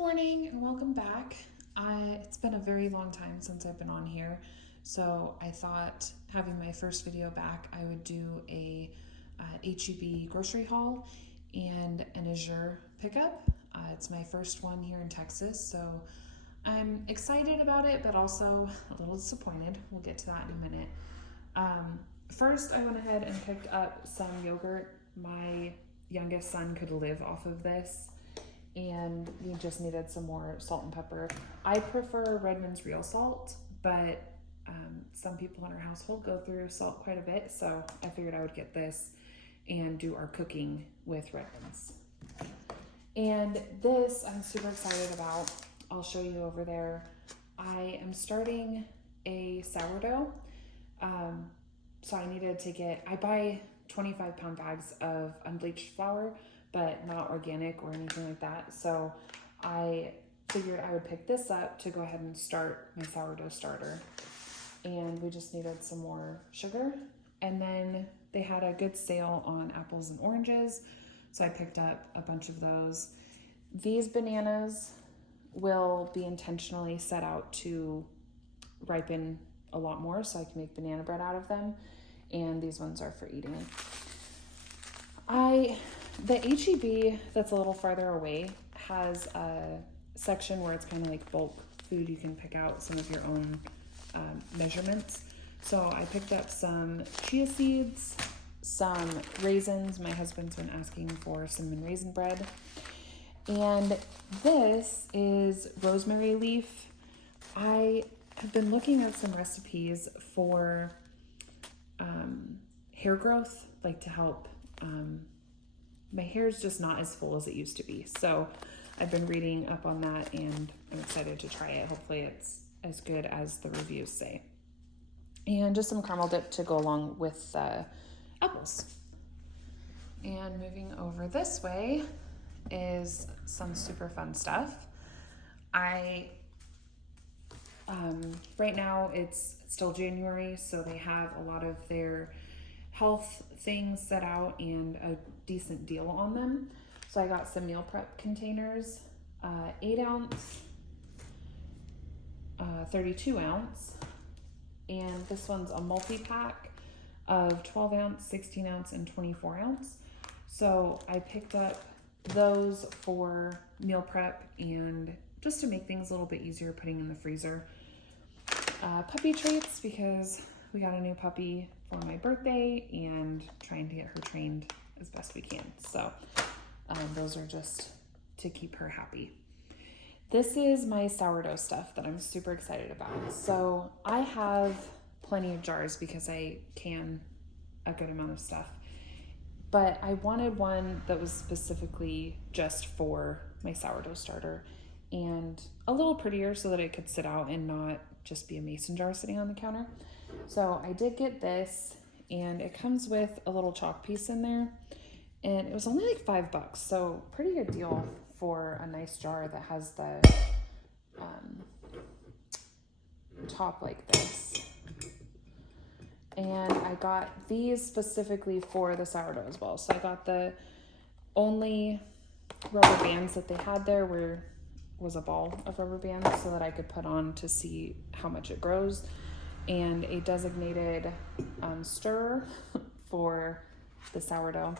morning and welcome back. It's been a very long time since I've been on here, so I thought having my first video back, I would do a HEB grocery haul and an Azure pickup. It's my first one here in Texas, so I'm excited about it, but also a little disappointed. We'll get to that in a minute. First, I went ahead and picked up some yogurt. My youngest son could live off of this, and we just needed some more salt and pepper. I prefer Redmond's real salt, but some people in our household go through salt quite a bit, so I figured I would get this and do our cooking with Redmond's. And this I'm super excited about. I'll show you over there. I am starting a sourdough. So I needed to I buy 25-pound bags of unbleached flour, but not organic or anything like that. So I figured I would pick this up to go ahead and start my sourdough starter. And we just needed some more sugar. And then they had a good sale on apples and oranges, so I picked up a bunch of those. These bananas will be intentionally set out to ripen a lot more so I can make banana bread out of them. And these ones are for eating. The HEB that's a little farther away has a section where it's kind of like bulk food. You can pick out some of your own measurements. So I picked up some chia seeds, some raisins. My husband's been asking for cinnamon raisin bread. And this is rosemary leaf. I have been looking at some recipes for hair growth, like to help. My hair is just not as full as it used to be. So I've been reading up on that and I'm excited to try it. Hopefully it's as good as the reviews say. And just some caramel dip to go along with apples. And moving over this way is some super fun stuff. Right now it's still January, so they have a lot of their health things set out and a decent deal on them. So I got some meal prep containers, 8 ounce, 32 ounce, and this one's a multi-pack of 12 ounce, 16 ounce, and 24 ounce. So I picked up those for meal prep and just to make things a little bit easier putting in the freezer. Puppy treats, because we got a new puppy for my birthday and trying to get her trained as best we can. So those are just to keep her happy. This is my sourdough stuff that I'm super excited about. So I have plenty of jars because I can a good amount of stuff, but I wanted one that was specifically just for my sourdough starter and a little prettier so that it could sit out and not just be a mason jar sitting on the counter. So I did get this, and it comes with a little chalk piece in there, and it was only like $5, so pretty good deal for a nice jar that has the top like this. And I got these specifically for the sourdough as well. So I got the only rubber bands that they had there was a ball of rubber bands so that I could put on to see how much it grows, and a designated stirrer for the sourdough.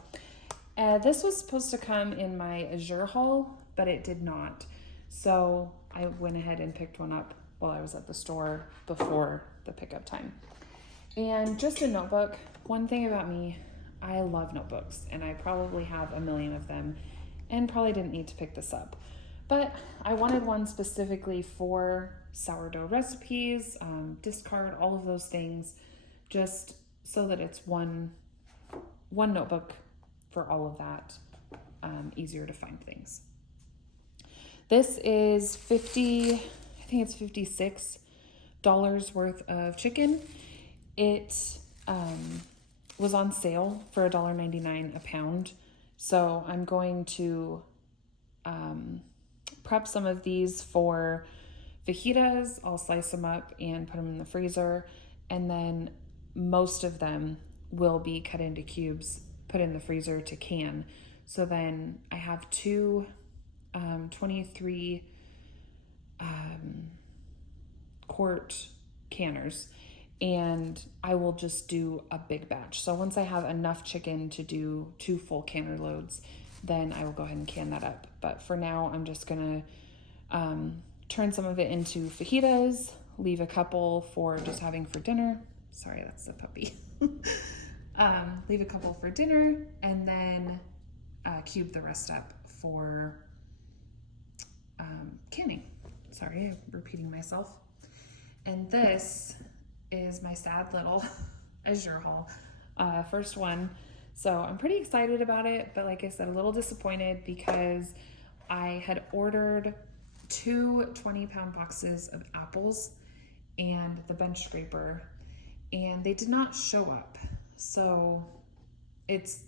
This was supposed to come in my Azure haul, but it did not. So I went ahead and picked one up while I was at the store before the pickup time. And just a notebook. One thing about me, I love notebooks, and I probably have a million of them and probably didn't need to pick this up. But I wanted one specifically for sourdough recipes, discard, all of those things, just so that it's one notebook for all of that, easier to find things. This is $56 worth of chicken. It was on sale for $1.99 a pound. So I'm going to prep some of these for fajitas. I'll slice them up and put them in the freezer, and then most of them will be cut into cubes, put in the freezer to can. So then I have 2 23 quart canners, and I will just do a big batch. So once I have enough chicken to do 2 full canner loads, then I will go ahead and can that up. But for now, I'm just gonna turn some of it into fajitas, leave a couple for just having for dinner. Sorry, that's the puppy. Leave a couple for dinner, and then cube the rest up for canning. Sorry, I'm repeating myself. And this is my sad little azure haul. First one. So I'm pretty excited about it, but like I said, a little disappointed because I had ordered 2 20-pound boxes of apples and the bench scraper, and they did not show up. So it's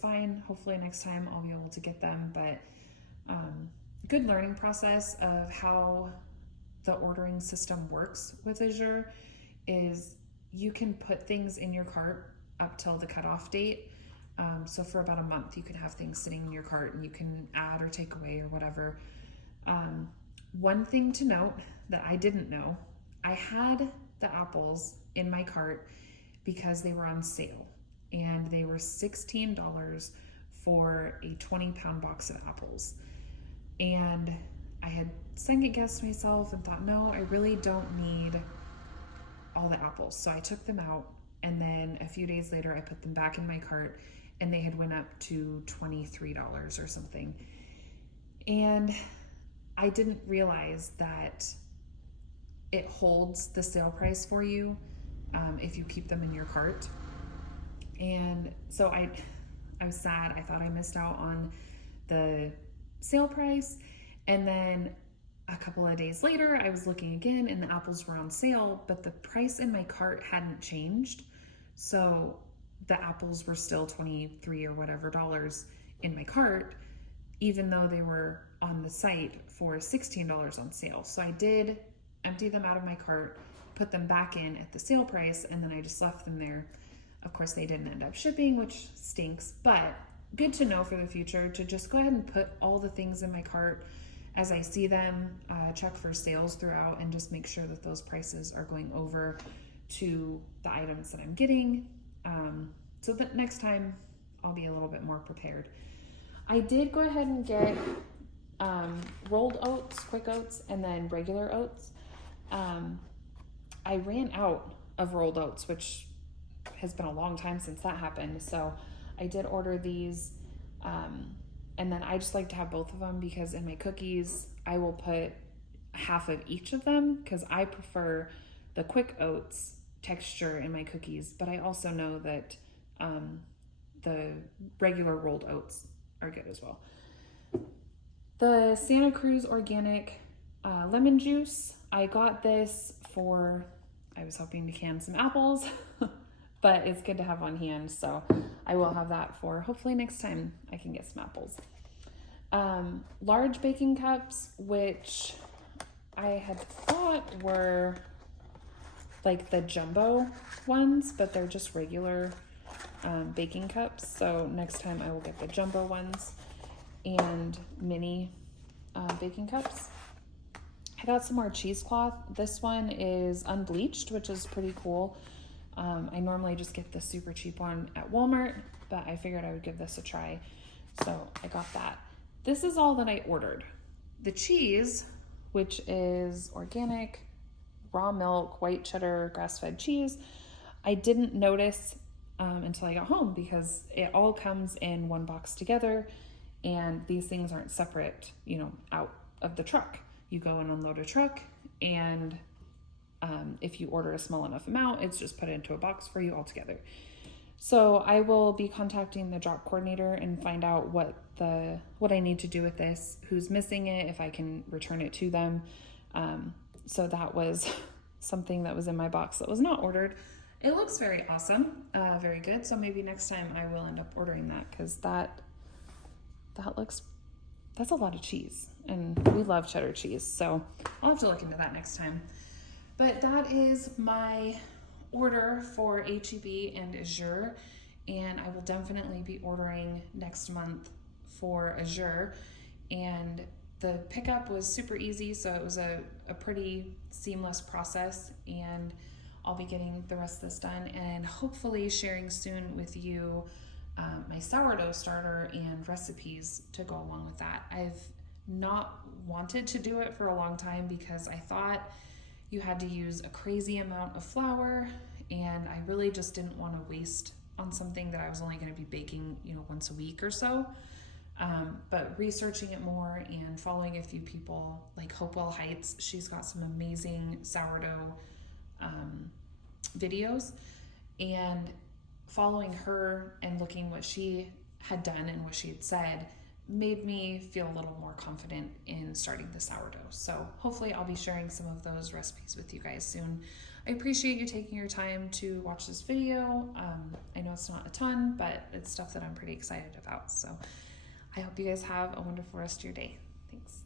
fine. Hopefully next time I'll be able to get them, but good learning process of how the ordering system works with Azure is you can put things in your cart up till the cutoff date. So for about a month, you can have things sitting in your cart and you can add or take away or whatever. One thing to note that I didn't know, I had the apples in my cart because they were on sale, and they were $16 for a 20-pound box of apples. And I had second guessed myself and thought, no, I really don't need all the apples. So I took them out, and then a few days later I put them back in my cart, and they had went up to $23 or something. And I didn't realize that it holds the sale price for you if you keep them in your cart. And so I was sad. I thought I missed out on the sale price. And then a couple of days later, I was looking again and the apples were on sale, but the price in my cart hadn't changed. So the apples were still 23 or whatever dollars in my cart, even though they were on the site for $16 on sale. So I did empty them out of my cart, put them back in at the sale price, and then I just left them there. Of course, they didn't end up shipping, which stinks, but good to know for the future to just go ahead and put all the things in my cart as I see them, check for sales throughout, and just make sure that those prices are going over to the items that I'm getting, so that next time I'll be a little bit more prepared. I did go ahead and get rolled oats, quick oats, and then regular oats. I ran out of rolled oats, which has been a long time since that happened. So I did order these, and then I just like to have both of them because in my cookies, I will put half of each of them because I prefer the quick oats texture in my cookies, but I also know that the regular rolled oats are good as well. The Santa Cruz organic lemon juice, I got this for, I was hoping to can some apples, but it's good to have on hand, so I will have that for hopefully next time I can get some apples. Large baking cups, which I had thought were like the jumbo ones, but they're just regular baking cups. So next time I will get the jumbo ones and mini baking cups. I got some more cheesecloth. This one is unbleached, which is pretty cool. I normally just get the super cheap one at Walmart, but I figured I would give this a try. So I got that. This is all that I ordered. The cheese, which is organic, raw milk, white cheddar, grass-fed cheese, I didn't notice until I got home because it all comes in one box together, and these things aren't separate, out of the truck. You go and unload a truck, and if you order a small enough amount, it's just put into a box for you all together. So I will be contacting the drop coordinator and find out what I need to do with this, who's missing it, if I can return it to them. So that was something that was in my box that was not ordered. It looks very awesome, very good. So maybe next time I will end up ordering that, because that's a lot of cheese, and we love cheddar cheese. So I'll have to look into that next time. But that is my order for HEB and Azure, and I will definitely be ordering next month for Azure. And the pickup was super easy, so it was a pretty seamless process, and I'll be getting the rest of this done and hopefully sharing soon with you my sourdough starter and recipes to go along with that. I've not wanted to do it for a long time because I thought you had to use a crazy amount of flour, and I really just didn't want to waste on something that I was only going to be baking, once a week or so. But researching it more and following a few people like Hopewell Heights, she's got some amazing sourdough videos, and following her and looking what she had done and what she had said made me feel a little more confident in starting the sourdough. So hopefully I'll be sharing some of those recipes with you guys soon. I appreciate you taking your time to watch this video. I know it's not a ton, but it's stuff that I'm pretty excited about. So I hope you guys have a wonderful rest of your day. Thanks.